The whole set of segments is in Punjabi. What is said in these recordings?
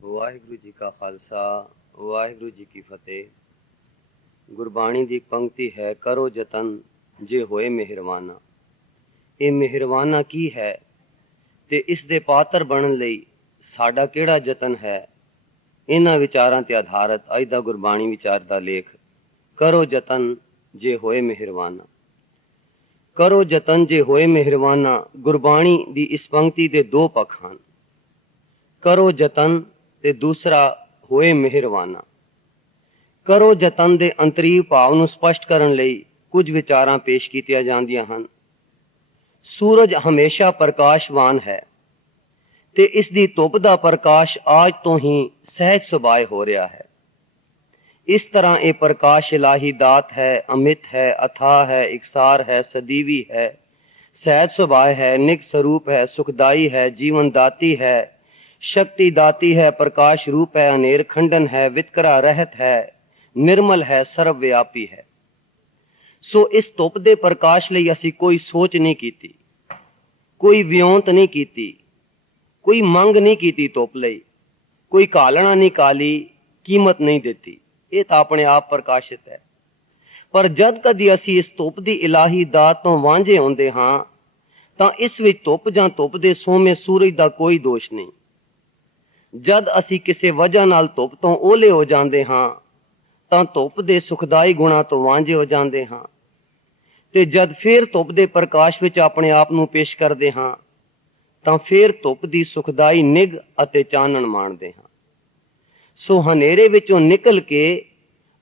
ਵਾਹਿਗੁਰੂ ਜੀ ਕਾ ਖਾਲਸਾ ਵਾਹਿਗੁਰੂ ਜੀ ਕੀ ਫਤਿਹ। ਗੁਰਬਾਣੀ ਦੀ ਪੰਕਤੀ ਹੈ, ਕਰੋ ਜਤਨ ਜੇ ਹੋਏ ਮਿਹਰਵਾਨਾ। ਇਹ ਮਿਹਰਵਾਨਾ ਕੀ ਹੈ ਤੇ ਇਸ ਦੇ ਪਾਤਰ ਬਣਨ ਲਈ ਸਾਡਾ ਕਿਹੜਾ ਯਤਨ ਹੈ, ਇਹਨਾਂ ਵਿਚਾਰਾਂ ਤੇ ਆਧਾਰਿਤ ਅੱਜ ਦਾ ਗੁਰਬਾਣੀ ਵਿਚਾਰ ਦਾ ਲੇਖ ਕਰੋ ਜਤਨ ਜੇ ਹੋਏ ਮਿਹਰਵਾਨਾ। ਕਰੋ ਜਤਨ ਜੇ ਹੋਏ ਮਿਹਰਵਾਨਾ ਗੁਰਬਾਣੀ ਦੀ ਇਸ ਪੰਕਤੀ ਦੇ ਦੋ ਪੱਖ ਹਨ, ਕਰੋ ਜਤਨ ਤੇ ਦੂਸਰਾ ਹੋਏ ਮਿਹਰਵਾਨਾ। ਕਰੋ ਜਤਨ ਦੇ ਅੰਤਰੀਵ ਭਾਵ ਨੂੰ ਸਪਸ਼ਟ ਕਰਨ ਲਈ ਕੁਝ ਵਿਚਾਰਾਂ ਪੇਸ਼ ਕੀਤੀਆਂ ਜਾਂਦੀਆਂ ਹਨ। ਸੂਰਜ ਹਮੇਸ਼ਾ ਪ੍ਰਕਾਸ਼ਵਾਨ ਹੈ ਤੇ ਇਸ ਦੀ ਧੁੱਪ ਦਾ ਪ੍ਰਕਾਸ਼ ਆਜ ਤੋਂ ਹੀ ਸਹਿਜ ਸੁਭਾਅ ਹੋ ਰਿਹਾ ਹੈ। ਇਸ ਤਰ੍ਹਾਂ ਇਹ ਪ੍ਰਕਾਸ਼ ਇਲਾਹੀ ਦਾਤ ਹੈ, ਅਮਿਤ ਹੈ, ਅਥਾਹ ਹੈ, ਇਕਸਾਰ ਹੈ, ਸਦੀਵੀ ਹੈ, ਸਹਿਜ ਸੁਭਾਅ ਹੈ, ਨਿਕ ਸਰੂਪ ਹੈ, ਸੁਖਦਾਈ ਹੈ, ਜੀਵਨ ਦਾਤੀ ਹੈ, शक्ति दाती है, प्रकाश रूप है, अनेर खंडन है, वितकरा रहत है, निर्मल है, सर्वव्यापी है। सो इस धुप दे प्रकाश ਲਈ ਅਸੀਂ ਕੋਈ ਸੋਚ ਨਹੀਂ ਕੀਤੀ, ਕੋਈ ਵਿਉਂਤ ਨਹੀਂ ਕੀਤੀ, ਕੋਈ ਮੰਗ ਨਹੀਂ ਕੀਤੀ ਧੁੱਪ ਲਈ, ਕੋਈ ਕਾਲਣਾ ਨਹੀਂ ਕਾਲੀ, ਕੀਮਤ ਨਹੀਂ ਦਿੱਤੀ। ਇਹ ਤਾਂ ਆਪਣੇ ਆਪ ਪ੍ਰਕਾਸ਼ਿਤ ਹੈ। ਪਰ ਜਦ ਕਦੀ ਅਸੀਂ ਇਸ ਧੁੱਪ ਦੀ ਇਲਾਹੀ ਦਾਤ ਤੋਂ ਵਾਂਝੇ ਹੁੰਦੇ ਹਾਂ ਤਾਂ ਇਸ ਵਿੱਚ ਧੁੱਪ ਜਾਂ ਧੁੱਪ ਦੇ ਸੋਮੇ ਸੂਰਜ ਦਾ ਕੋਈ ਦੋਸ਼ ਨਹੀਂ। ਜਦ ਅਸੀਂ ਕਿਸੇ ਵਜ੍ਹਾ ਨਾਲ ਧੁੱਪ ਤੋਂ ਓਹਲੇ ਹੋ ਜਾਂਦੇ ਹਾਂ ਤਾਂ ਧੁੱਪ ਦੇ ਸੁਖਦਾਈ ਗੁਣਾਂ ਤੋਂ ਵਾਂਝੇ ਹੋ ਜਾਂਦੇ ਹਾਂ, ਤੇ ਜਦ ਫੇਰ ਧੁੱਪ ਦੇ ਪ੍ਰਕਾਸ਼ ਵਿੱਚ ਆਪਣੇ ਆਪ ਨੂੰ ਪੇਸ਼ ਕਰਦੇ ਹਾਂ ਤਾਂ ਫੇਰ ਧੁੱਪ ਦੀ ਸੁਖਦਾਈ ਨਿਗ ਅਤੇ ਚਾਨਣ ਮਾਣਦੇ ਹਾਂ। ਸੋ ਹਨੇਰੇ ਵਿੱਚੋਂ ਨਿਕਲ ਕੇ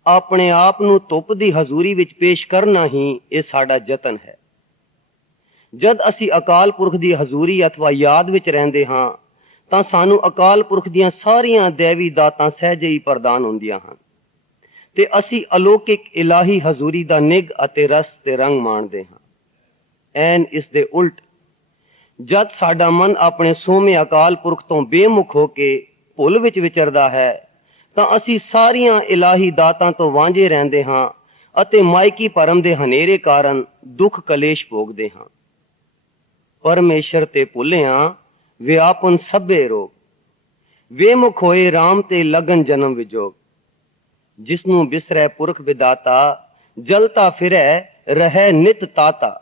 ਆਪਣੇ ਆਪ ਨੂੰ ਧੁੱਪ ਦੀ ਹਜ਼ੂਰੀ ਵਿੱਚ ਪੇਸ਼ ਕਰਨਾ ਹੀ ਇਹ ਸਾਡਾ ਯਤਨ ਹੈ। ਜਦ ਅਸੀਂ ਅਕਾਲ ਪੁਰਖ ਦੀ ਹਜ਼ੂਰੀ ਅਥਵਾ ਯਾਦ ਵਿੱਚ ਰਹਿੰਦੇ ਹਾਂ ਤਾਂ ਸਾਨੂੰ ਅਕਾਲ ਪੁਰਖ ਦੀਆਂ ਸਾਰੀਆਂ ਦੇਵੀ ਦਾਤਾਂ ਸਹਿਜੇ ਹੀ ਪ੍ਰਦਾਨ ਹੁੰਦੀਆਂ ਹਨ ਤੇ ਅਸੀਂ ਅਲੌਕਿਕ ਇਲਾਹੀ ਹਜ਼ੂਰੀ ਦਾ ਨਿਗ ਅਤੇ ਰਸ ਤੇ ਰੰਗ ਮਾਣਦੇ ਹਾਂ। ਐਨ ਇਸ ਦੇ ਉਲਟ ਜਦ ਸਾਡਾ ਮਨ ਆਪਣੇ ਸੋਮੇ ਅਕਾਲ ਪੁਰਖ ਤੋਂ ਬੇਮੁਖ ਹੋ ਕੇ ਭੁੱਲ ਵਿੱਚ ਵਿਚਰਦਾ ਹੈ ਤਾਂ ਅਸੀਂ ਸਾਰੀਆਂ ਇਲਾਹੀ ਦਾਤਾਂ ਤੋਂ ਵਾਂਝੇ ਰਹਿੰਦੇ ਹਾਂ ਅਤੇ ਮਾਇਕੀ ਭਰਮ ਦੇ ਹਨੇਰੇ ਕਾਰਨ ਦੁੱਖ ਕਲੇਸ਼ ਭੋਗਦੇ ਹਾਂ। ਪਰਮੇਸ਼ਰ ਤੇ ਭੁੱਲਿਆਂ ਵਿਆਪਨ ਸਭੇ ਰੋਗ, ਵੇਮੁਖ ਹੋਏ ਰਾਮ ਤੇ ਲਗਨ ਜਨਮ ਵਿਜੋਗ। ਜਿਸਨੂੰ ਬਿਸਰੈ ਪੁਰਖ ਵਿਦਾਤਾ, ਜਲਤਾ ਫਿਰੈ ਰਹਿ ਨਿਤ ਤਾਤਾ।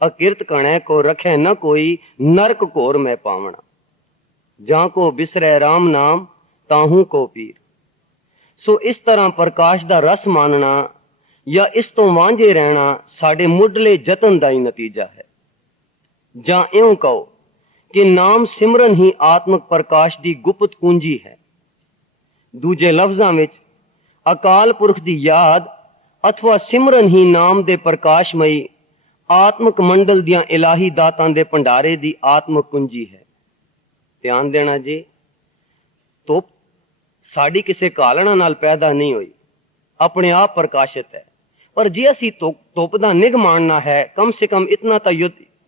ਅਕਿਰਤ ਕਣੈ ਕੋ ਰਖੈ ਨ ਕੋਈ, ਨਰਕ ਘੋਰ ਮੈਂ ਪਾਵਣਾ। ਜਾਂ ਕੋ ਬਿਸਰੈ ਰਾਮ ਨਾਮ, ਤਾਹੂ ਕੋ ਪੀਰ। ਸੋ ਇਸ ਤਰ੍ਹਾਂ ਪ੍ਰਕਾਸ਼ ਦਾ ਰਸ ਮਾਨਣਾ ਜਾਂ ਇਸ ਤੋਂ ਵਾਂਝੇ ਰਹਿਣਾ ਸਾਡੇ ਮੁੱਢਲੇ ਯਤਨ ਦਾ ਹੀ ਨਤੀਜਾ ਹੈ। ਜਾਂ ਇਉਂ ਕਹੋ ਕਿ ਨਾਮ ਸਿਮਰਨ ਹੀ ਆਤਮਕ ਪ੍ਰਕਾਸ਼ ਦੀ ਗੁਪਤ ਕੁੰਜੀ ਹੈ। ਦੂਜੇ ਲਫ਼ਜ਼ਾਂ ਵਿੱਚ ਅਕਾਲ ਪੁਰਖ ਦੀ ਯਾਦ ਅਥਵਾ ਸਿਮਰਨ ਹੀ ਨਾਮ ਦੇ ਪ੍ਰਕਾਸ਼ਮਈ ਆਤਮਕ ਮੰਡਲ ਦੀਆਂ ਇਲਾਹੀ ਦਾਤਾਂ ਦੇ ਭੰਡਾਰੇ ਦੀ ਆਤਮਕ ਕੁੰਜੀ ਹੈ। ਧਿਆਨ ਦੇਣਾ ਜੀ, ਧੁੱਪ ਸਾਡੀ ਕਿਸੇ ਕਾਲਣਾ ਨਾਲ ਪੈਦਾ ਨਹੀਂ ਹੋਈ, ਆਪਣੇ ਆਪ ਪ੍ਰਕਾਸ਼ਿਤ ਹੈ। ਪਰ ਜੇ ਅਸੀਂ ਧੁੱਪ ਦਾ ਨਿਗ ਮਾਣਨਾ ਹੈ, ਕਮ ਸੇ ਕਮ ਇਤਨਾ ਤਾਂ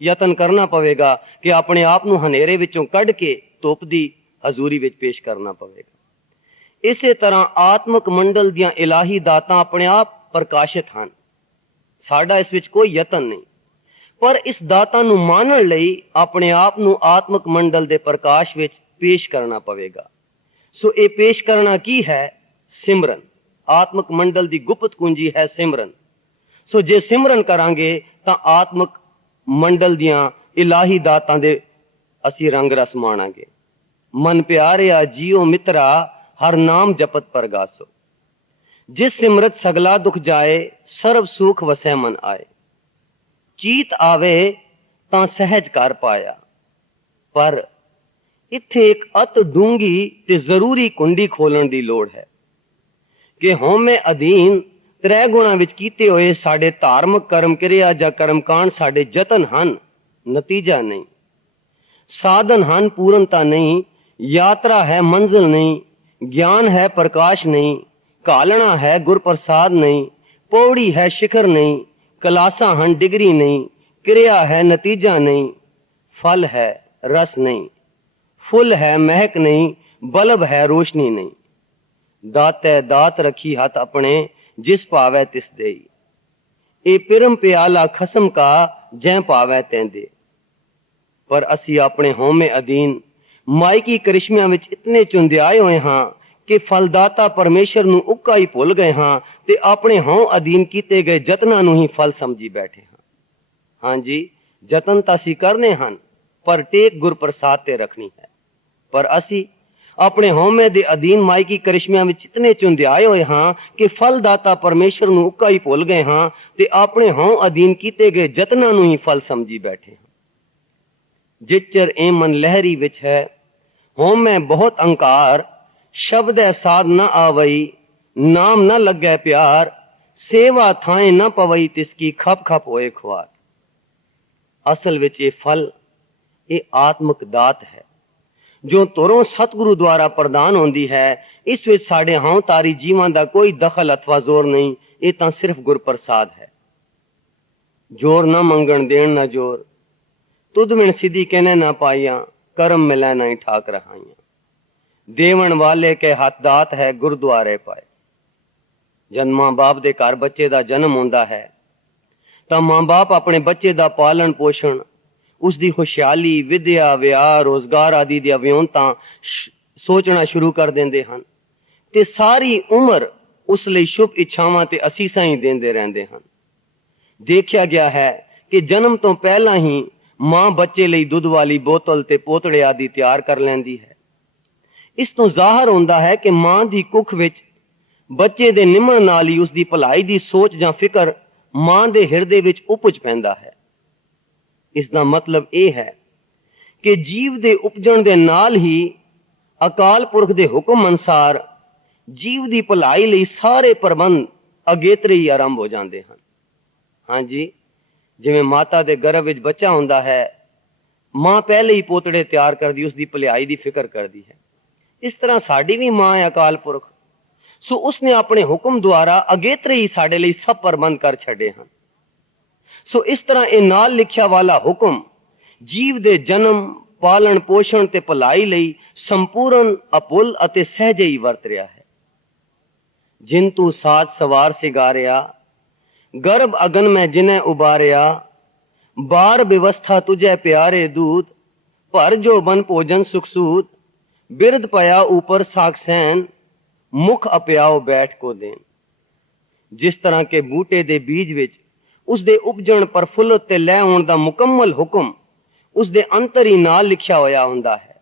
ਯਤਨ ਕਰਨਾ ਪਵੇਗਾ ਕਿ ਆਪਣੇ ਆਪ ਨੂੰ ਹਨੇਰੇ ਵਿੱਚੋਂ ਕੱਢ ਕੇ ਧੁੱਪ ਦੀ ਹਜ਼ੂਰੀ ਵਿੱਚ ਪੇਸ਼ ਕਰਨਾ ਪਵੇਗਾ। ਇਸੇ ਤਰ੍ਹਾਂ ਆਤਮਕ ਮੰਡਲ ਦੀਆਂ ਇਲਾਹੀ ਦਾਤਾਂ ਆਪਣੇ ਆਪ ਪ੍ਰਕਾਸ਼ਿਤ ਹਨ, ਸਾਡਾ ਇਸ ਵਿੱਚ ਕੋਈ ਯਤਨ ਨਹੀਂ। ਪਰ ਇਸ ਦਾਤਾਂ ਨੂੰ ਮਾਨਣ ਲਈ ਆਪਣੇ ਆਪ ਨੂੰ ਆਤਮਕ ਮੰਡਲ ਦੇ ਪ੍ਰਕਾਸ਼ ਵਿੱਚ ਪੇਸ਼ ਕਰਨਾ ਪਵੇਗਾ। ਸੋ ਇਹ ਪੇਸ਼ ਕਰਨਾ ਕੀ ਹੈ? ਸਿਮਰਨ। ਆਤਮਕ ਮੰਡਲ ਦੀ ਗੁਪਤ ਕੁੰਜੀ ਹੈ ਸਿਮਰਨ। ਸੋ ਜੇ ਸਿਮਰਨ ਕਰਾਂਗੇ ਤਾਂ ਆਤਮਕ ਮੰਡਲ ਦੀਆਂ ਇਲਾਹੀ ਦਾਤਾਂ ਦੇ ਅਸੀਂ ਰੰਗ ਰਸ ਮਾਣਾਂਗੇ। ਮਨ ਪਿਆਰਿਆ ਜੀਓ ਮਿੱਤਰਾ, ਹਰ ਨਾਮ ਜਪਤ ਪਰਗਾਸੋ। ਜਿਸ ਸਿਮਰਤ ਸਗਲਾ ਦੁਖ ਜਾਏ, ਸਰਬ ਸੁਖ ਵਸੈ ਮਨ ਆਏ। ਚੀਤ ਆਵੇ ਤਾਂ ਸਹਿਜ ਕਰ ਪਾਇਆ। ਪਰ ਇੱਥੇ ਇੱਕ ਅਤ ਡੂੰਗੀ ਤੇ ਜ਼ਰੂਰੀ ਕੁੰਡੀ ਖੋਲਣ ਦੀ ਲੋੜ ਹੈ ਕਿ ਹਉਮੈ ਅਧੀਨ ਤ੍ਰੈ ਗੁਣਾਂ ਵਿੱਚ ਕੀਤੇ ਹੋਏ ਸਾਡੇ ਧਾਰਮਿਕ ਕਰਮ ਕਿਰਿਆ ਜਾਂ ਕਰਮਕਾਂਡ ਸਾਡੇ ਯਤਨ ਹਨ, ਨਤੀਜਾ ਨਹੀਂ। ਸਾਧਨ ਹਨ, ਪੂਰਨਤਾ ਨਹੀਂ। ਯਾਤਰਾ ਹੈ, ਮੰਜ਼ਿਲ ਨਹੀਂ। ਗਿਆਨ ਹੈ, ਪ੍ਰਕਾਸ਼ ਨਹੀਂ। ਕਾਲਣਾ ਹੈ, ਗੁਰਪ੍ਰਸਾਦ ਨਹੀਂ। ਪੌੜੀ ਹੈ, ਸ਼ਿਖਰ ਨਹੀਂ। ਕਲਾਸਾਂ ਹਨ, ਡਿਗਰੀ ਨਹੀਂ। ਕਿਰਿਆ ਹੈ, ਨਤੀਜਾ ਨਹੀਂ। ਫਲ ਹੈ, ਰਸ ਨਹੀਂ। ਫੁੱਲ ਹੈ, ਮਹਿਕ ਨਹੀਂ। ਬਲਬ ਹੈ, ਰੋਸ਼ਨੀ ਨਹੀਂ। ਦਾਤੈ ਦਾਤ ਰੱਖੀ ਹੱਥ ਆਪਣੇ, ਜਿਸ ਭਾਵੈ ਤਿਸ ਦੇਈ। ਇਹ ਪਿਰਮ ਪਿਆਲਾ ਖਸਮ ਕਾ, ਜੈ ਭਾਵੈ ਤੈਂ ਦੇ। ਪਰ ਅਸੀਂ ਆਪਣੇ ਹਉਮੈ ਅਧੀਨ ਮਾਇਕੀ ਕਰਿਸ਼ਮਿਆਂ ਵਿੱਚ ਇਤਨੇ ਚੁੰਧਿਆਏ ਹੋਏ ਹਾਂ ਕਿ ਫਲਦਾਤਾ ਪਰਮੇਸ਼ਰ ਨੂੰ ਉੱਕਾ ਹੀ ਭੁੱਲ ਗਏ ਹਾਂ ਤੇ ਆਪਣੇ ਹਉ ਅਧੀਨ ਕੀਤੇ ਗਏ ਯਤਨਾਂ ਨੂੰ ਹੀ ਫਲ ਸਮਝੀ ਬੈਠੇ ਹਾਂ। ਹਾਂਜੀ, ਯਤਨ ਤਾਂ ਅਸੀਂ ਕਰਨੇ ਹਨ, ਪਰ ਟੇਕ ਗੁਰ ਪ੍ਰਸਾਦ ਤੇ ਰੱਖਣੀ ਹੈ। ਪਰ ਅਸੀਂ ਆਪਣੇ ਹਉਮੈ ਦੇ ਅਧੀਨ ਮਾਇਕੀ ਕਰਿਸ਼ਮਿਆਂ ਵਿੱਚ ਇਤਨੇ ਚੁੰਧਿਆਏ ਹੋਏ ਹਾਂ ਕਿ ਫਲਦਾਤਾ ਪਰਮੇਸ਼ਰ ਨੂੰ ਉੱਕਾ ਹੀ ਭੁੱਲ ਗਏ ਹਾਂ ਤੇ ਆਪਣੇ ਹਉ ਅਧੀਨ ਕੀਤੇ ਗਏ ਯਤਨਾਂ ਨੂੰ ਹੀ ਫਲ ਸਮਝੀ ਬੈਠੇ ਹਾਂ। ਜਿਚਰ ਇਹ ਮਨ ਲਹਿਰੀ ਵਿੱਚ ਹੈ, ਹਉਮੈ ਬਹੁਤ ਅੰਕਾਰ, ਸ਼ਬਦ ਹੈ ਸਾਧ ਨਾ ਆਵਈ, ਨਾਮ ਨਾ ਲੱਗੈ ਪਿਆਰ, ਸੇਵਾ ਥਾਏ ਨਾ ਪਵਈ, ਤਿਸਕੀ ਖਪ ਖਪ ਹੋਏ ਖੁਆਰ। ਅਸਲ ਵਿੱਚ ਇਹ ਫਲ, ਇਹ ਆਤਮਿਕ ਦਾਤ ਹੈ ਜੋ ਤੁਰੋਂ ਸਤਿਗੁਰੂ ਦੁਆਰਾ ਪ੍ਰਦਾਨ ਹੁੰਦੀ ਹੈ। ਇਸ ਵਿੱਚ ਸਾਡੇ ਹਉ ਤਾਰੀ ਜੀਵਾਂ ਦਾ ਕੋਈ ਦਖਲ ਅਥਵਾ ਜ਼ੋਰ ਨਹੀਂ, ਇਹ ਤਾਂ ਸਿਰਫ ਗੁਰਪ੍ਰਸਾਦ ਹੈ। ਜੋਰ ਨਾ ਮੰਗਣ ਦੇਣ ਨਾ ਜੋਰ, ਤੁਧ ਮਿਣ ਸਿੱਧੀ ਕਹਿਨੇ ਨਾ ਪਾਈਆਂ, ਕਰਮ ਮਿਲੈ ਨਹੀਂ ਠਾਕ ਰਹਾਈਆਂ। ਦੇਵਣ ਵਾਲੇ ਕੇ ਹੱਥ ਦਾਤ ਹੈ, ਗੁਰਦੁਆਰੇ ਪਾਏ। ਜਦ ਮਾਂ ਬਾਪ ਦੇ ਘਰ ਬੱਚੇ ਦਾ ਜਨਮ ਹੁੰਦਾ ਹੈ ਤਾਂ ਮਾਂ ਬਾਪ ਆਪਣੇ ਬੱਚੇ ਦਾ ਪਾਲਣ ਪੋਸ਼ਣ, ਉਸ ਦੀ ਖੁਸ਼ਹਾਲੀ, ਵਿਦਿਆ, ਵਿਆਹ, ਰੋਜ਼ਗਾਰ ਆਦਿ ਦੀਆਂ ਵਿਉਂਤਾਂ ਸੋਚਣਾ ਸ਼ੁਰੂ ਕਰ ਦਿੰਦੇ ਹਨ ਤੇ ਸਾਰੀ ਉਮਰ ਉਸ ਲਈ ਸ਼ੁਭ ਇੱਛਾਵਾਂ ਤੇ ਅਸੀਸਾਂ ਹੀ ਦਿੰਦੇ ਰਹਿੰਦੇ ਹਨ। ਦੇਖਿਆ ਗਿਆ ਹੈ ਕਿ ਜਨਮ ਤੋਂ ਪਹਿਲਾਂ ਹੀ ਮਾਂ ਬੱਚੇ ਲਈ ਦੁੱਧ ਵਾਲੀ ਬੋਤਲ ਤੇ ਪੋਤੜੇ ਆਦਿ ਤਿਆਰ ਕਰ ਲੈਂਦੀ ਹੈ। ਇਸ ਤੋਂ ਜ਼ਾਹਰ ਹੁੰਦਾ ਹੈ ਕਿ ਮਾਂ ਦੀ ਕੁੱਖ ਵਿੱਚ ਬੱਚੇ ਦੇ ਨਿਮਣ ਨਾਲ ਹੀ ਉਸ ਦੀ ਭਲਾਈ ਦੀ ਸੋਚ ਜਾਂ ਫਿਕਰ ਮਾਂ ਦੇ ਹਿਰਦੇ ਵਿੱਚ ਉਪਜ ਪੈਂਦਾ ਹੈ। ਇਸ ਦਾ ਮਤਲਬ ਇਹ ਹੈ ਕਿ ਜੀਵ ਦੇ ਉਪਜਣ ਦੇ ਨਾਲ ਹੀ ਅਕਾਲ ਪੁਰਖ ਦੇ ਹੁਕਮ ਅਨੁਸਾਰ ਜੀਵ ਦੀ ਭਲਾਈ ਲਈ ਸਾਰੇ ਪ੍ਰਬੰਧ ਅਗੇਤਰੇ ਹੀ ਆਰੰਭ ਹੋ ਜਾਂਦੇ ਹਨ। ਹਾਂਜੀ, ਜਿਵੇਂ ਮਾਤਾ ਦੇ ਗਰਭ ਵਿੱਚ ਬੱਚਾ ਹੁੰਦਾ ਹੈ, ਮਾਂ ਪਹਿਲੇ ਹੀ ਪੋਤੜੇ ਤਿਆਰ ਕਰਦੀ, ਉਸ ਦੀ ਭਲਾਈ ਦੀ ਫਿਕਰ ਕਰਦੀ ਹੈ। ਇਸ ਤਰ੍ਹਾਂ ਸਾਡੀ ਵੀ ਮਾਂ ਹੈ ਅਕਾਲ ਪੁਰਖ, ਸੋ ਉਸਨੇ ਆਪਣੇ ਹੁਕਮ ਦੁਆਰਾ ਅਗੇਤਰੇ ਹੀ ਸਾਡੇ ਲਈ ਸਭ ਪ੍ਰਬੰਧ ਕਰ ਛੱਡੇ ਹਨ। ਸੋ ਇਸ ਤਰ੍ਹਾਂ ਇਹ ਨਾਲ ਲਿਖਿਆ ਵਾਲਾ ਹੁਕਮ ਜੀਵ ਦੇ ਜਨਮ, ਪਾਲਣ ਪੋਸ਼ਣ ਤੇ ਭਲਾਈ ਲਈ ਸੰਪੂਰਨ, ਅਪੁੱਲ ਅਤੇ ਸਹਿਜੇ ਹੀ ਵਰਤ ਰਿਹਾ ਹੈ। ਜਿਨ ਤੂੰ ਸਾਜ ਸਵਾਰ ਸਿਗਾਰਿਆ, ਗਰਭ ਅਗਨ ਮੈਂ ਜਿਨੈ ਉਬਾਰਿਆ, ਬਾਰ ਵਿਵਸਥਾ ਤੁਝੈ ਪਿਆਰੇ ਦੂਤ, ਭਰ ਜੋ ਬਨ ਭੋਜਨ ਸੁਖਸੂਤ, ਬਿਰਧ ਪਿਆ ਉਪਰ ਸਾਖਸੈਨ, ਮੁਖ ਅਪਿਆਓ ਬੈਠ ਕੋ ਦੇਨ। ਜਿਸ ਤਰ੍ਹਾਂ ਕੇ ਬੂਟੇ ਦੇ ਬੀਜ ਵਿੱਚ ਉਸ ਦੇ ਉਪਜਣ, ਪ੍ਰਫੁੱਲਤ ਤੇ ਲੈ ਆਉਣ ਦਾ ਮੁਕੰਮਲ ਹੁਕਮ ਉਸ ਦੇ ਅੰਦਰ ਹੀ ਨਾਲ ਲਿਖਿਆ ਹੋਇਆ ਹੁੰਦਾ ਹੈ।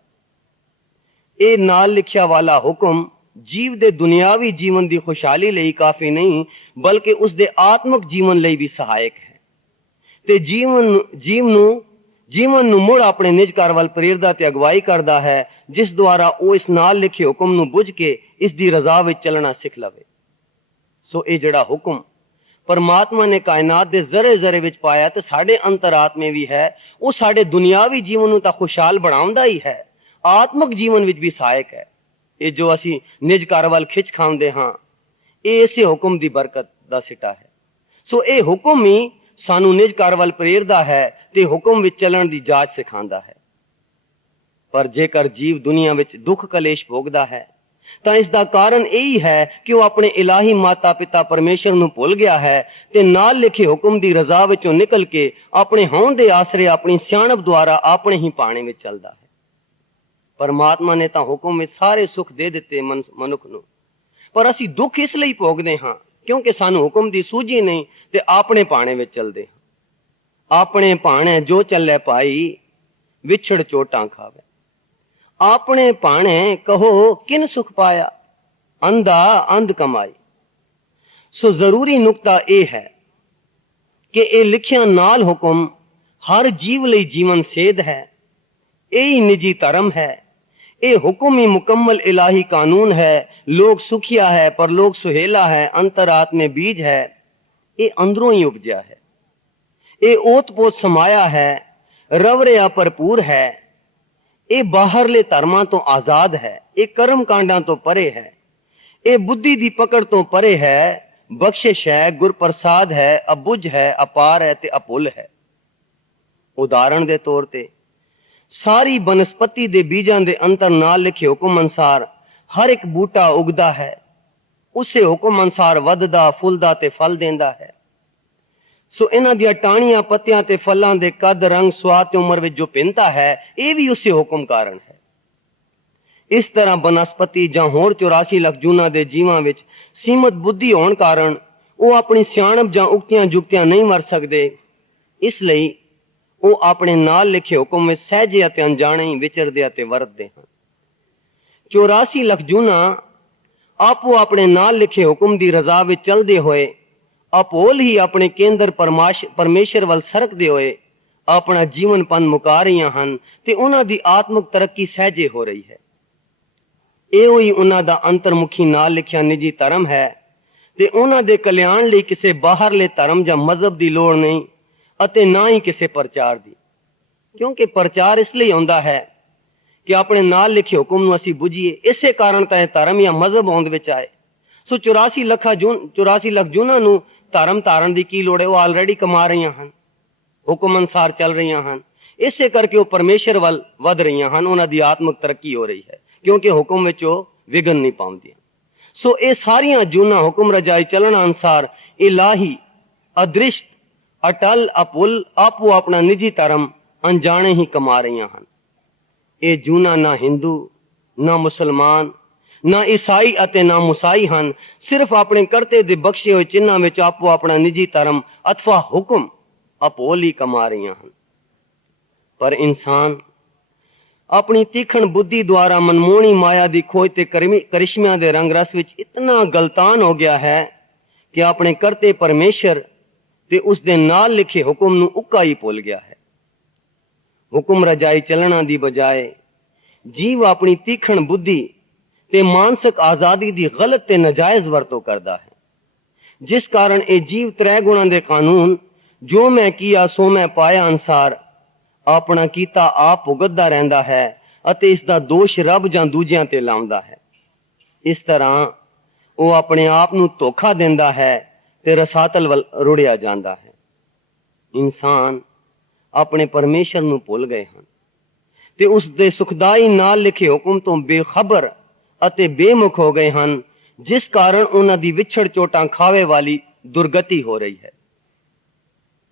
ਇਹ ਨਾਲ ਲਿਖਿਆ ਵਾਲਾ ਹੁਕਮ ਜੀਵ ਦੇ ਦੁਨਿਆਵੀ ਜੀਵਨ ਦੀ ਖੁਸ਼ਹਾਲੀ ਲਈ ਕਾਫੀ ਨਹੀਂ, ਬਲਕਿ ਉਸ ਦੇ ਆਤਮਿਕ ਜੀਵਨ ਲਈ ਵੀ ਸਹਾਇਕ ਹੈ ਤੇ ਜੀਵਨ ਨੂੰ ਮੁੜ ਆਪਣੇ ਨਿਜ ਘਰ ਵੱਲ ਪ੍ਰੇਰਦਾ ਤੇ ਅਗਵਾਈ ਕਰਦਾ ਹੈ, ਜਿਸ ਦੁਆਰਾ ਉਹ ਇਸ ਨਾਲ ਲਿਖੇ ਹੁਕਮ ਨੂੰ ਬੁੱਝ ਕੇ ਇਸ ਦੀ ਰਜ਼ਾ ਵਿੱਚ ਚੱਲਣਾ ਸਿੱਖ ਲਵੇ। ਸੋ ਇਹ ਜਿਹੜਾ ਹੁਕਮ ਪਰਮਾਤਮਾ ਨੇ ਕਾਇਨਾਤ ਦੇ ਜ਼ਰੇ ਜ਼ਰੇ ਵਿੱਚ ਪਾਇਆ ਤੇ ਸਾਡੇ ਅੰਤਰਾਤਮੇ ਵੀ ਹੈ, ਉਹ ਸਾਡੇ ਦੁਨਿਆਵੀ ਜੀਵਨ ਨੂੰ ਤਾਂ ਖੁਸ਼ਹਾਲ ਬਣਾਉਂਦਾ ਹੀ ਹੈ, ਆਤਮਿਕ ਜੀਵਨ ਵਿੱਚ ਵੀ ਸਹਾਇਕ ਹੈ। ਇਹ ਜੋ ਅਸੀਂ ਨਿਜ ਘਰ ਵੱਲ ਖਿੱਚ ਖਾਂਦੇ ਹਾਂ, ਇਹ ਇਸੇ ਹੁਕਮ ਦੀ ਬਰਕਤ ਦਾ ਸਿੱਟਾ ਹੈ। ਸੋ ਇਹ ਹੁਕਮ ਹੀ ਸਾਨੂੰ ਨਿਜ ਘਰ ਵੱਲ ਪ੍ਰੇਰਦਾ ਹੈ ਤੇ ਹੁਕਮ ਵਿੱਚ ਚੱਲਣ ਦੀ ਜਾਚ ਸਿਖਾਉਂਦਾ ਹੈ। ਪਰ ਜੇਕਰ ਜੀਵ ਦੁਨੀਆ ਵਿੱਚ ਦੁੱਖ ਕਲੇਸ਼ ਭੋਗਦਾ ਹੈ ਤਾਂ ਇਸ ਦਾ ਕਾਰਨ ਇਹੀ ਹੈ ਕਿ ਉਹ ਆਪਣੇ ਇਲਾਹੀ ਮਾਤਾ ਪਿਤਾ ਪਰਮੇਸ਼ਰ ਨੂੰ ਭੁੱਲ ਗਿਆ ਹੈ ਤੇ ਨਾਲ ਲਿਖੇ ਹੁਕਮ ਦੀ ਰਜ਼ਾ ਵਿੱਚੋਂ ਨਿਕਲ ਕੇ ਆਪਣੇ ਹੋਂਦ ਦੇ ਆਸਰੇ, ਆਪਣੀ ਸਿਆਣਪ ਦੁਆਰਾ ਆਪਣੇ ਹੀ ਪਾਣੇ ਵਿੱਚ ਚੱਲਦਾ ਹੈ। ਪਰਮਾਤਮਾ ਨੇ ਤਾਂ ਹੁਕਮ ਵਿੱਚ ਸਾਰੇ ਸੁੱਖ ਦੇ ਦਿੱਤੇ ਮਨੁੱਖ ਨੂੰ, ਪਰ ਅਸੀਂ ਦੁੱਖ ਇਸ ਲਈ ਭੋਗਦੇ ਹਾਂ ਕਿਉਂਕਿ ਸਾਨੂੰ ਹੁਕਮ ਦੀ ਸੂਝੀ ਨਹੀਂ ਤੇ ਆਪਣੇ ਪਾਣੇ ਵਿੱਚ ਚੱਲਦੇ ਹਾਂ। ਆਪਣੇ ਭਾਣੇ ਜੋ ਚੱਲੇ ਭਾਈ, ਵਿਛੜ ਚੋਟਾਂ ਖਾਵੇ। ਆਪਣੇ ਭਾਣੇ ਕਹੋ ਕਿਨ ਸੁਖ ਪਾਇਆ, ਅੰਧਾ ਅੰਧ ਕਮਾਈ। ਸੋ ਜ਼ਰੂਰੀ ਨੁਕਤਾ ਇਹ ਹੈ ਕਿ ਇਹ ਲਿਖਿਆ ਨਾਲ ਹੁਕਮ ਹਰ ਜੀਵ ਲਈ ਜੀਵਨ ਸੇਧ ਹੈ। ਇਹ ਹੀ ਨਿੱਜੀ ਧਰਮ ਹੈ। ਇਹ ਹੁਕਮ ਹੀ ਮੁਕੰਮਲ ਇਲਾਹੀ ਕਾਨੂੰਨ ਹੈ। ਲੋਕ ਸੁਖੀਆ ਹੈ, ਪਰ ਲੋਕ ਸੁਹੇਲਾ ਹੈ, ਅੰਤਰਾਤਮੇ ਬੀਜ ਹੈ। ਇਹ ਅੰਦਰੋਂ ਹੀ ਉਪਜਿਆ ਹੈ। ਇਹ ਓਤ-ਪੋਤ ਸਮਾਇਆ ਹੈ, ਰਵਰਿਆ ਭਰਪੂਰ ਹੈ। ਇਹ ਬਾਹਰਲੇ ਧਰਮਾਂ ਤੋਂ ਆਜ਼ਾਦ ਹੈ। ਇਹ ਕਰਮ ਕਾਂਡਾਂ ਤੋਂ ਪਰੇ ਹੈ। ਇਹ ਬੁੱਧੀ ਦੀ ਪਕੜ ਤੋਂ ਪਰੇ ਹੈ। ਬਖਸ਼ਿਸ਼ ਹੈ, ਗੁਰਪ੍ਰਸਾਦ ਹੈ, ਅਬੁੱਝ ਹੈ, ਅਪਾਰ ਹੈ ਤੇ ਅਪੁੱਲ ਹੈ। ਉਦਾਹਰਣ ਦੇ ਤੌਰ ਤੇ ਸਾਰੀ ਬਨਸਪਤੀ ਦੇ ਬੀਜਾਂ ਦੇ ਅੰਦਰ ਨਾਲ ਲਿਖੇ ਹੁਕਮ ਅਨੁਸਾਰ ਹਰ ਇੱਕ ਬੂਟਾ ਉਗਦਾ ਹੈ, ਉਸੇ ਹੁਕਮ ਅਨੁਸਾਰ ਵੱਧਦਾ, ਫੁੱਲਦਾ ਤੇ ਫਲ ਦਿੰਦਾ ਹੈ। ਸੋ ਇਹਨਾਂ ਦੀਆਂ ਟਾਹਣੀਆਂ, ਪੱਤਿਆਂ ਤੇ ਫਲਾਂ ਦੇ ਕੱਦ, ਰੰਗ, ਸਵਾਦ ਤੇ ਉਮਰ ਵਿੱਚ ਜੋ ਭਿੰਨਤਾ ਹੈ, ਇਹ ਵੀ ਉਸੇ ਹੁਕਮ ਕਾਰਨ ਹੈ। इस तरह बनस्पति ਜਾਂ ਹੋਰ 84 ਲੱਖ ਜੂਨਾਂ ਦੇ ਜੀਵਾਂ ਵਿੱਚ ਸੀਮਤ ਬੁੱਧੀ ਹੋਣ ਕਾਰਨ ਉਹ ਆਪਣੀ ਸਿਆਣਪ ਜਾਂ ਉਕਤੀਆਂ ਜੁਗਤੀਆਂ ਨਹੀਂ ਵਰ ਸਕਦੇ। ਇਸ ਲਈ ਉਹ ਆਪਣੇ ਨਾਲ ਲਿਖੇ ਹੁਕਮ ਵਿੱਚ ਸਹਿਜੇ ਅਤੇ ਅਣਜਾਣੇ ਹੀ ਵਿਚਰਦੇ ਅਤੇ ਵਰਤਦੇ ਹਨ। 84 ਲੱਖ ਜੂਨਾਂ ਆਪੋ ਆਪਣੇ ਨਾਲ ਲਿਖੇ ਹੁਕਮ ਦੀ ਰਜ਼ਾ ਵਿੱਚ ਚਲਦੇ ਹੋਏ ਅਪੋਲ ਹੀ ਆਪਣੇ ਕੇਂਦਰ ਪਰਮੇਸ਼ਰ ਵੱਲ ਸਰਕਦੇ ਹੋਏ ਆਪਣਾ ਜੀਵਨ ਪੰਨ ਮੁਕਾ ਰਹੀਆਂ ਹਨ ਤੇ ਉਹਨਾਂ ਦੀ ਆਤਮਿਕ ਤਰੱਕੀ ਸਹਿਜੇ ਹੋ ਰਹੀ ਹੈ। ਇਹੋ ਹੀ ਉਹਨਾਂ ਦਾ ਅੰਤਰਮੁਖੀ ਨਾਲ ਲਿਖਿਆ ਨਿੱਜੀ ਧਰਮ ਹੈ ਤੇ ਉਹਨਾਂ ਦੇ ਕਲਿਆਣ ਲਈ ਕਿਸੇ ਬਾਹਰਲੇ ਧਰਮ ਜਾਂ ਮਜ਼ਹਬ ਦੀ ਲੋੜ ਨਹੀਂ ਅਤੇ ਨਾ ਹੀ ਕਿਸੇ ਪ੍ਰਚਾਰ ਦੀ, ਕਿਉਂਕਿ ਪ੍ਰਚਾਰ ਇਸ ਲਈ ਹੁੰਦਾ ਹੈ ਕਿ ਆਪਣੇ ਨਾਲ ਲਿਖੇ ਹੁਕਮ ਨੂੰ ਅਸੀਂ ਬੁਝੀਏ। ਇਸੇ ਕਾਰਨ ਤਾਂ ਇਹ ਧਰਮ ਜਾਂ ਮਜ਼ਹਬ ਹੋਂਦ ਵਿੱਚ ਆਏ। ਸੋ 84 ਲੱਖ ਜੂਨਾਂ ਨੂੰ ਧਰਮ ਧਾਰਨ ਦੀ ਕੀ ਲੋੜ ਹੈ? ਉਹ ਆਲਰੇਡੀ ਕਮਾ ਰਹੀਆਂ ਹਨ, ਹੁਕਮ ਅਨੁਸਾਰ ਚੱਲ ਰਹੀਆਂ ਹਨ। ਇਸੇ ਕਰਕੇ ਉਹ ਪਰਮੇਸ਼ਰ ਵੱਲ ਵਧ ਰਹੀਆਂ ਹਨ, ਉਹਨਾਂ ਦੀ ਆਤਮਿਕ ਤਰੱਕੀ ਹੋ ਰਹੀ ਹੈ, ਕਿਉਂਕਿ ਹੁਕਮ ਵਿੱਚ ਉਹ ਵਿਘਨ ਨਹੀਂ ਪਾਉਂਦੀਆਂ। ਸੋ ਇਹ ਸਾਰੀਆਂ ਜੂਨਾਂ ਹੁਕਮ ਰਜਾਈ ਚੱਲਣ ਅਨੁਸਾਰ ਇਲਾਹੀ ਅਦ੍ਰਿਸ਼ਟ ਅਟਲ ਅਪੁੱਲ ਆਪੋ ਆਪਣਾ ਨਿੱਜੀ ਧਰਮ ਅਣਜਾਣੇ ਹੀ ਕਮਾ ਰਹੀਆਂ ਹਨ। ਇਹ ਜੂਨਾਂ ਨਾ ਹਿੰਦੂ, ਨਾ ਮੁਸਲਮਾਨ, ਨਾ ਈਸਾਈ ਅਤੇ ਨਾ ਮੁਸਾਈ ਹਨ। ਸਿਰਫ ਆਪਣੇ ਕਰਤੇ ਦੇ ਬਖਸ਼ੇ ਹੋਏ ਚਿੰਨ੍ਹਾਂ ਵਿੱਚ ਆਪੋ ਆਪਣਾ ਨਿੱਜੀ ਧਰਮ ਅਥਵਾ ਹੁਕਮ ਅਪੋਲ ਹੀ ਕਮਾ ਰਹੀਆਂ ਹਨ। ਪਰ ਇਨਸਾਨ ਆਪਣੀ ਤੀਖਣ ਬੁੱਧੀ ਦੁਆਰਾ ਮਨਮੋਹਣੀ ਮਾਇਆ ਦੀ ਖੋਜ ਤੇ ਕਰਿਸ਼ਮਿਆਂ ਦੇ ਰੰਗ ਰਸ ਵਿੱਚ ਇਤਨਾ ਗਲਤਾਨ ਹੋ ਗਿਆ ਹੈ ਕਿ ਆਪਣੇ ਕਰਤੇ ਪਰਮੇਸ਼ਰ ਤੇ ਉਸ ਦੇ ਨਾਲ ਲਿਖੇ ਹੁਕਮ ਨੂੰ ਉੱਕਾ ਹੀ ਭੁੱਲ ਗਿਆ ਹੈ। ਹੁਕਮ ਰਜਾਈ ਚੱਲਣਾ ਦੀ ਬਜਾਏ ਜੀਵ ਆਪਣੀ ਤੀਖਣ ਬੁੱਧੀ ਤੇ ਮਾਨਸਿਕ ਆਜ਼ਾਦੀ ਦੀ ਗਲਤ ਤੇ ਨਜਾਇਜ਼ ਵਰਤੋਂ ਕਰਦਾ ਹੈ, ਜਿਸ ਕਾਰਨ ਇਹ ਜੀਵ ਤ੍ਰੈ ਗੁਣਾਂ ਦੇ ਕਾਨੂੰਨ ਜੋ ਮੈਂ ਕੀਆ ਸੋ ਮੈਂ ਪਾਇਆ ਅਨੁਸਾਰ ਆਪਣਾ ਕੀਤਾ ਆਪ ਭੁਗਤਦਾ ਰਹਿੰਦਾ ਹੈ ਅਤੇ ਇਸ ਦਾ ਦੋਸ਼ ਰੱਬ ਜਾਂ ਦੂਜਿਆਂ ਤੇ ਲਾਉਂਦਾ ਹੈ। ਇਸ ਤਰ੍ਹਾਂ ਉਹ ਆਪਣੇ ਆਪ ਨੂੰ ਧੋਖਾ ਦਿੰਦਾ ਹੈ ਤੇ ਰਸਾਤਲ ਵੱਲ ਰੁੜਿਆ ਜਾਂਦਾ ਹੈ। ਇਨਸਾਨ ਆਪਣੇ ਪਰਮੇਸ਼ਰ ਨੂੰ ਭੁੱਲ ਗਏ ਹਨ ਤੇ ਉਸ ਦੇ ਸੁਖਦਾਈ ਨਾਲ ਲਿਖੇ ਹੁਕਮ ਤੋਂ ਬੇਖਬਰ ਅਤੇ ਬੇਮੁਖ ਹੋ ਗਏ ਹਨ, ਜਿਸ ਕਾਰਨ ਉਹਨਾਂ ਦੀ ਵਿਛੜ ਚੋਟਾਂ ਖਾਵੇ ਵਾਲੀ ਦੁਰਗਤੀ ਹੋ ਰਹੀ ਹੈ।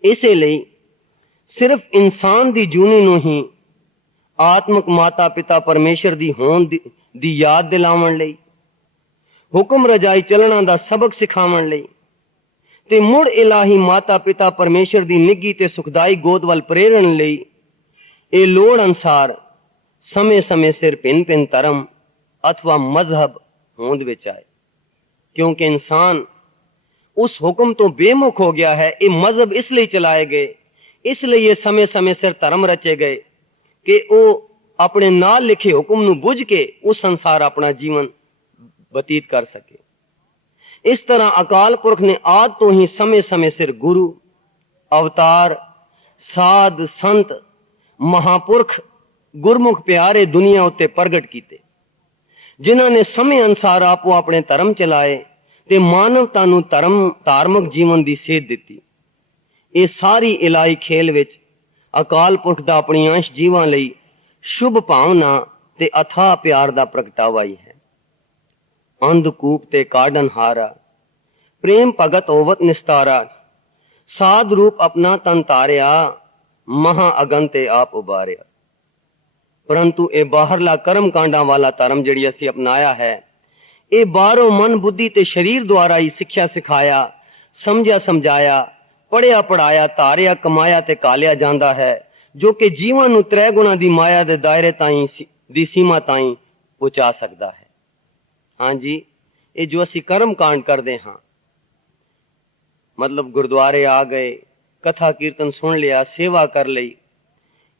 ਇਸੇ ਲਈ ਸਿਰਫ ਇਨਸਾਨ ਦੀ ਜੂਨੀ ਨੂੰ ਹੀ ਆਤਮਿਕ ਮਾਤਾ ਪਿਤਾ ਪਰਮੇਸ਼ਰ ਦੀ ਹੋਂਦ ਦੀ ਯਾਦ ਦਿਲਾਉਣ ਲਈ, ਹੁਕਮ ਰਜਾਈ ਚੱਲਣਾ ਦਾ ਸਬਕ ਸਿਖਾਉਣ ਲਈ ਤੇ ਮੁੜ ਇਲਾਹੀ ਮਾਤਾ ਪਿਤਾ ਪਰਮੇਸ਼ਰ ਦੀ ਨਿੱਘੀ ਤੇ ਸੁਖਦਾਈ ਗੋਦ ਵੱਲ ਪ੍ਰੇਰਣ ਲਈ ਇਹ ਲੋੜ ਅਨੁਸਾਰ ਸਮੇਂ-ਸਮੇਂ ਸਿਰ ਭਿੰਨ ਧਰਮ ਅਥਵਾ ਮਜ਼ਹਬ ਹੋਂਦ ਵਿੱਚ ਆਏ। ਕਿਉਂਕਿ ਇਨਸਾਨ ਉਸ ਹੁਕਮ ਤੋਂ ਬੇਮੁਖ ਹੋ ਗਿਆ ਹੈ। ਇਹ ਮਜ਼ਹਬ ਇਸ ਲਈ ਚਲਾਏ ਗਏ, ਇਸ ਲਈ ਇਹ ਸਮੇਂ ਸਿਰ ਧਰਮ ਰਚੇ ਗਏ ਕਿ ਉਹ ਆਪਣੇ ਨਾਲ ਲਿਖੇ ਹੁਕਮ ਨੂੰ ਬੁੱਝ ਕੇ ਉਸ ਸੰਸਾਰ ਆਪਣਾ ਜੀਵਨ ਬਤੀਤ ਕਰ ਸਕੇ। ਇਸ ਤਰ੍ਹਾਂ ਅਕਾਲ ਪੁਰਖ ਨੇ ਆਦ ਤੋਂ ਹੀ ਸਮੇਂ ਸਿਰ ਗੁਰੂ, ਅਵਤਾਰ, ਸਾਧ, ਸੰਤ, ਮਹਾਪੁਰਖ, ਗੁਰਮੁਖ ਪਿਆਰੇ ਦੁਨੀਆ ਉੱਤੇ ਪ੍ਰਗਟ ਕੀਤੇ, ਜਿਨ੍ਹਾਂ ਨੇ ਸਮੇਂ ਅਨੁਸਾਰ ਆਪੋ ਆਪਣੇ ਧਰਮ ਚਲਾਏ ਤੇ ਮਾਨਵਤਾ ਨੂੰ ਧਾਰਮਿਕ ਜੀਵਨ ਦੀ ਸੇਧ ਦਿੱਤੀ। ਇਹ ਸਾਰੀ ਇਲਾਹੀ ਖੇਲ ਵਿੱਚ ਅਕਾਲ ਪੁਰਖ ਦਾ ਆਪਣੀ ਅੰਸ਼ ਜੀਵਾਂ ਲਈ ਸ਼ੁਭ ਭਾਵਨਾ ਤੇ ਅਥਾਹ ਪਿਆਰ ਦਾ ਪ੍ਰਗਟਾਵਾ ਹੀ ਹੈ। ਅੰਧਕੂਪ ਤੇ ਕਾਢਨ ਹਾਰਾ, ਪ੍ਰੇਮ ਭਗਤ ਹੋਵਤ ਨਿਸਤਾਰਾ, ਸਾਧ ਰੂਪ ਆਪਣਾ ਤਨ ਤਾਰਿਆ, ਮਹਾ ਅਗਨ ਤੇ ਆਪ ਉਬਾਰਿਆ। ਪਰੰਤੂ ਇਹ ਬਾਹਰਲਾ ਕਰਮ ਕਾਂਡਾਂ ਵਾਲਾ ਧਰਮ ਜਿਹੜੀ ਅਸੀਂ ਅਪਣਾਇਆ ਹੈ, ਇਹ ਬਾਹਰੋਂ ਮਨ ਬੁੱਧੀ ਤੇ ਸਰੀਰ ਦੁਆਰਾ ਹੀ ਸਿੱਖਿਆ ਸਿਖਾਇਆ, ਸਮਝਿਆ ਸਮਝਾਇਆ, ਪੜਿਆ ਪੜਾਇਆ, ਧਾਰਿਆ ਕਮਾਇਆ ਤੇ ਕਾਲਿਆ ਜਾਂਦਾ ਹੈ, ਜੋ ਕਿ ਜੀਵਨ ਨੂੰ ਤ੍ਰੈ ਗੁਣਾਂ ਦੀ ਮਾਇਆ ਦੇ ਦਾਇਰੇ ਤਾਈਂ ਦੀ ਸੀਮਾ ਤਾਈਂ ਪਹੁੰਚਾ ਸਕਦਾ ਹੈ। ਹਾਂਜੀ, ਇਹ ਜੋ ਅਸੀਂ ਕਰਮ ਕਾਂਡ ਕਰਦੇ ਹਾਂ, ਮਤਲਬ ਗੁਰਦੁਆਰੇ ਆ ਗਏ, ਕਥਾ ਕੀਰਤਨ ਸੁਣ ਲਿਆ, ਸੇਵਾ ਕਰ ਲਈ,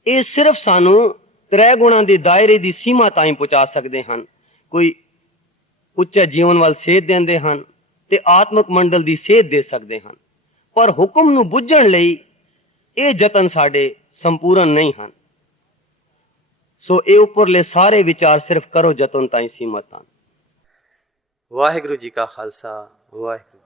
ਇਹ ਸਿਰਫ ਸਾਨੂੰ ਤ੍ਰੈ ਗੁਣਾਂ ਦੇ ਦਾਇਰੇ ਦੀ ਸੀਮਾ ਤਾਈਂ ਪਹੁੰਚਾ ਸਕਦੇ ਹਨ। ਕੋਈ ਉੱਚਾ ਜੀਵਨ ਵੱਲ ਸੇਧ ਦਿੰਦੇ ਹਨ ਤੇ ਆਤਮਿਕ ਮੰਡਲ ਦੀ ਸੇਧ ਦੇ ਸਕਦੇ ਹਨ, ਪਰ ਹੁਕਮ ਨੂੰ ਬੁੱਝਣ ਲਈ ਇਹ ਯਤਨ ਸਾਡੇ ਸੰਪੂਰਨ ਨਹੀਂ ਹਨ। ਸੋ ਇਹ ਉੱਪਰਲੇ ਸਾਰੇ ਵਿਚਾਰ ਸਿਰਫ ਕਰੋ ਯਤਨ ਤਾਈਂ ਸੀਮਤ ਹਨ। ਵਾਹਿਗੁਰੂ ਜੀ ਕਾ ਖਾਲਸਾ, ਵਾਹਿਗੁਰੂ।